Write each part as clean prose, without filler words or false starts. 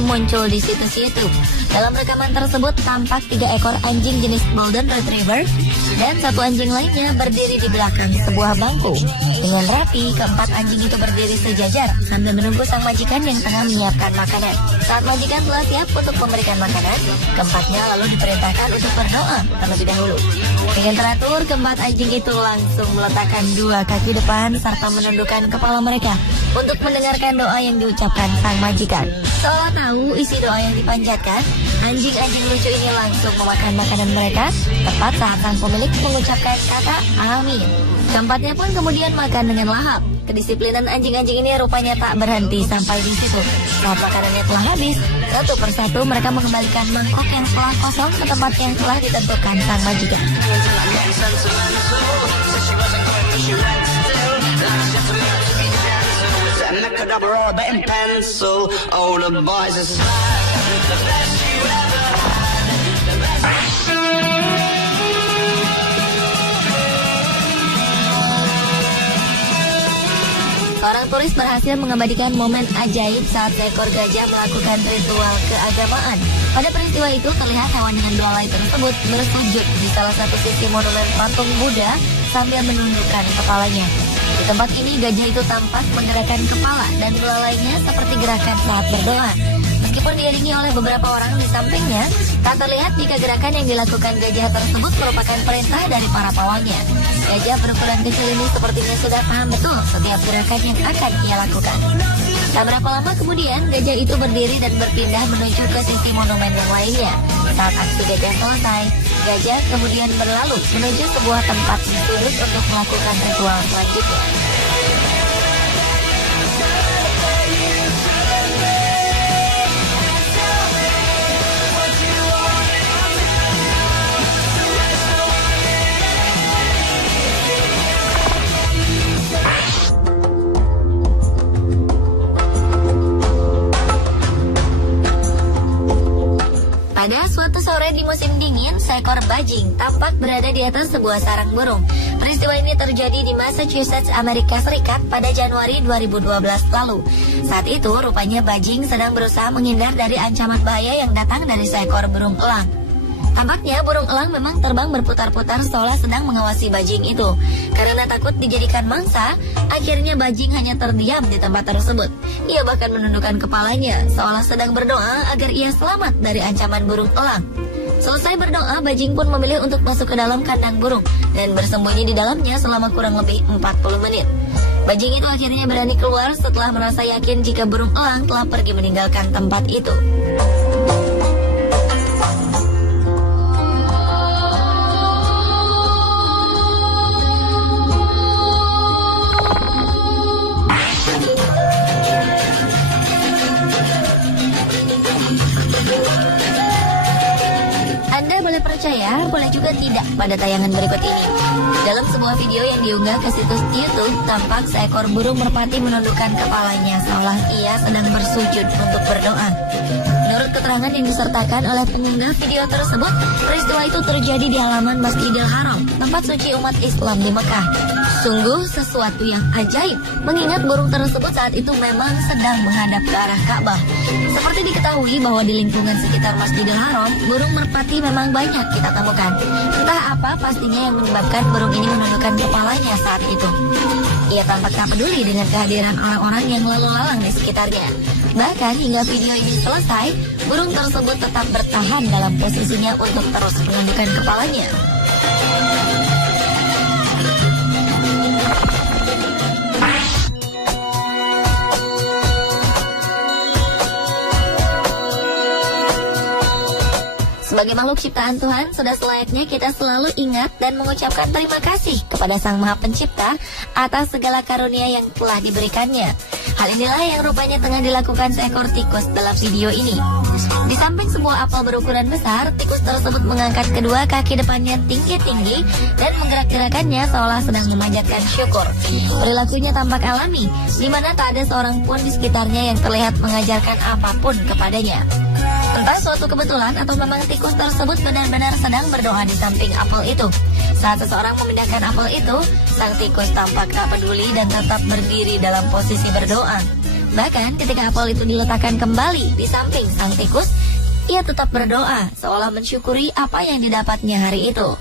muncul di situs YouTube. Dalam rekaman tersebut tampak 3 ekor anjing jenis Golden Retriever dan 1 anjing lainnya berdiri di belakang sebuah bangku. Dengan rapi, keempat anjing itu berdiri sejajar sambil menunggu sang majikan yang tengah menyiapkan makanan. Saat majikan telah siap untuk memberikan makanan, keempatnya lalu diperintahkan untuk berdoa terlebih dahulu. Dengan teratur, keempat anjing itu langsung meletakkan 2 kaki depan serta menundukkan kepala mereka untuk mendengarkan doa yang diucapkan sang majikan. Seolah tahu isi doa yang dipanjatkan, anjing-anjing lucu ini langsung memakan makanan mereka tepat saat sang pemilik mengucapkan kata amin. Keempatnya pun kemudian makan dengan lahap. Kedisiplinan anjing-anjing ini rupanya tak berhenti sampai di situ. Saat makanannya telah habis, satu persatu mereka mengembalikan mangkok yang telah kosong ke tempat yang telah ditentukan sang majikan. Seorang turis berhasil mengabadikan momen ajaib saat seekor gajah melakukan ritual keagamaan. Pada peristiwa itu terlihat hewan dengan belalai tersebut bersujud di salah satu sisi monumen patung Buddha sambil menundukkan kepalanya. Di tempat ini gajah itu tampak menggerakkan kepala dan belalainya seperti gerakan saat berdoa. Meskipun diiringi oleh beberapa orang di sampingnya, tak terlihat jika gerakan yang dilakukan gajah tersebut merupakan perintah dari para pawangnya. Gajah berukuran kecil ini sepertinya sudah paham betul setiap gerakan yang akan ia lakukan. Tak berapa lama kemudian, gajah itu berdiri dan berpindah menuju ke sisi monumen yang lainnya. Saat aksi gajah selesai, gajah kemudian berlalu menuju sebuah tempat misterius untuk melakukan ritual selanjutnya. Pada suatu sore di musim dingin, seekor bajing tampak berada di atas sebuah sarang burung. Peristiwa ini terjadi di Massachusetts, Amerika Serikat pada Januari 2012 lalu. Saat itu, rupanya bajing sedang berusaha menghindar dari ancaman bahaya yang datang dari seekor burung elang. Tampaknya burung elang memang terbang berputar-putar seolah sedang mengawasi bajing itu. Karena takut dijadikan mangsa, akhirnya bajing hanya terdiam di tempat tersebut. Ia bahkan menundukkan kepalanya seolah sedang berdoa agar ia selamat dari ancaman burung elang. Selesai berdoa, bajing pun memilih untuk masuk ke dalam kandang burung dan bersembunyi di dalamnya selama kurang lebih 40 menit. Bajing itu akhirnya berani keluar setelah merasa yakin jika burung elang telah pergi meninggalkan tempat itu. Anda boleh percaya, boleh juga tidak pada tayangan berikut ini. Dalam sebuah video yang diunggah ke situs YouTube, tampak seekor burung merpati menundukkan kepalanya seolah ia sedang bersujud untuk berdoa. Menurut keterangan yang disertakan oleh pengunggah video tersebut, peristiwa itu terjadi di halaman Masjidil Haram, tempat suci umat Islam di Mekah. Sungguh sesuatu yang ajaib, mengingat burung tersebut saat itu memang sedang menghadap ke arah Ka'bah. Seperti diketahui bahwa di lingkungan sekitar Masjidil Haram, burung merpati memang banyak kita temukan. Entah apa pastinya yang menyebabkan burung ini menundukkan kepalanya saat itu. Ia tampak tak peduli dengan kehadiran orang-orang yang lalu lalang di sekitarnya. Bahkan hingga video ini selesai, burung tersebut tetap bertahan dalam posisinya untuk terus menundukkan kepalanya. Sebagai makhluk ciptaan Tuhan, sudah selayaknya kita selalu ingat dan mengucapkan terima kasih kepada Sang Maha Pencipta atas segala karunia yang telah diberikannya. Hal inilah yang rupanya tengah dilakukan seekor tikus dalam video ini. Di samping sebuah apel berukuran besar, tikus tersebut mengangkat kedua kaki depannya tinggi-tinggi dan menggerak-gerakannya seolah sedang memanjatkan syukur. Perilakunya tampak alami, di mana tak ada seorang pun di sekitarnya yang terlihat mengajarkan apapun kepadanya. Entah suatu kebetulan atau memang tikus tersebut benar-benar sedang berdoa di samping apel itu. Saat seseorang memindahkan apel itu, sang tikus tampak tak peduli dan tetap berdiri dalam posisi berdoa. Bahkan ketika apel itu diletakkan kembali di samping sang tikus, ia tetap berdoa seolah mensyukuri apa yang didapatnya hari itu.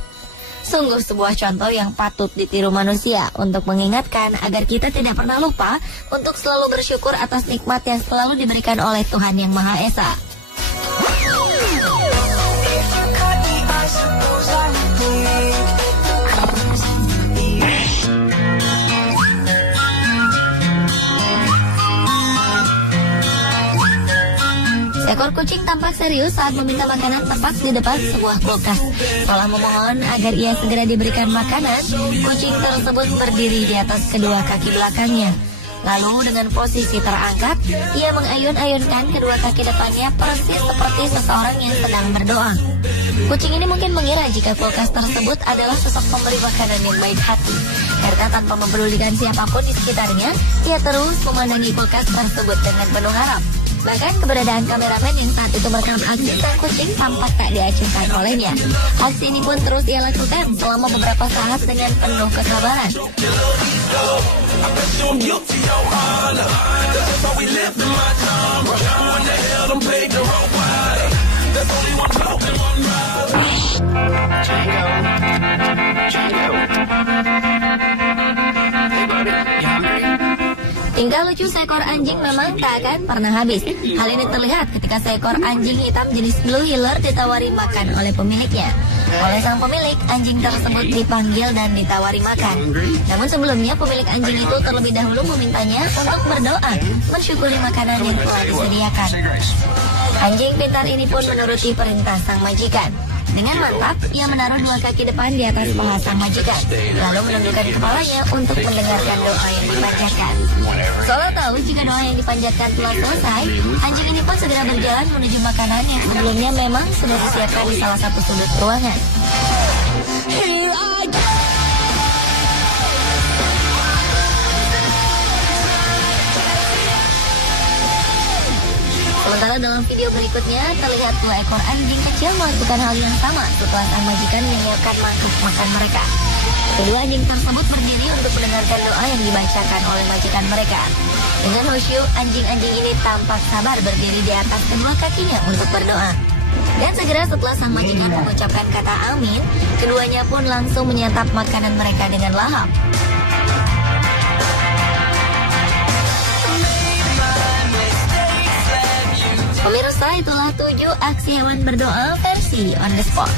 Sungguh sebuah contoh yang patut ditiru manusia untuk mengingatkan agar kita tidak pernah lupa untuk selalu bersyukur atas nikmat yang selalu diberikan oleh Tuhan Yang Maha Esa. Seekor kucing tampak serius saat meminta makanan tepat di depan sebuah kulkas. Setelah memohon agar ia segera diberikan makanan, kucing tersebut berdiri di atas kedua kaki belakangnya. Lalu dengan posisi terangkat, ia mengayun-ayunkan kedua kaki depannya persis seperti seseorang yang sedang berdoa. Kucing ini mungkin mengira jika kulkas tersebut adalah sosok pemberi makanan yang baik hati. Karena tanpa mempedulikan siapapun di sekitarnya, ia terus memandangi kulkas tersebut dengan penuh harap. Bahkan keberadaan kameramen yang saat itu merekam aksi sang kucing tampak tak diacuhkan olehnya. Aksi ini pun terus ia lakukan selama beberapa saat dengan penuh kesabaran. Tingkah lucu seekor anjing memang tak akan pernah habis. Hal ini terlihat ketika seekor anjing hitam jenis Blue Heeler ditawari makan oleh pemiliknya. Oleh sang pemilik, anjing tersebut dipanggil dan ditawari makan. Namun sebelumnya pemilik anjing itu terlebih dahulu memintanya untuk berdoa mensyukuri makanan yang telah disediakan. Anjing pintar ini pun menuruti perintah sang majikan. Dengan mantap, ia menaruh dua kaki depan di atas paha sang majikan, lalu menundukkan kepalanya untuk mendengarkan doa yang dipanjatkan. Seolah tahu jika doa yang dipanjatkan telah selesai, anjing ini pun segera berjalan menuju makanan yang sebelumnya memang sudah disiapkan di salah satu sudut ruangan. Sementara dalam video berikutnya terlihat dua ekor anjing kecil melakukan hal yang sama setelah sang majikan menyiapkan mangkuk makan mereka. Kedua anjing tersebut berdiri untuk mendengarkan doa yang dibacakan oleh majikan mereka. Dengan khusyuk, anjing-anjing ini tampak sabar berdiri di atas kedua kakinya untuk berdoa. Dan segera setelah sang majikan mengucapkan kata amin, keduanya pun langsung menyantap makanan mereka dengan lahap. Pemirsa, itulah 7 aksi hewan berdoa versi on the spot.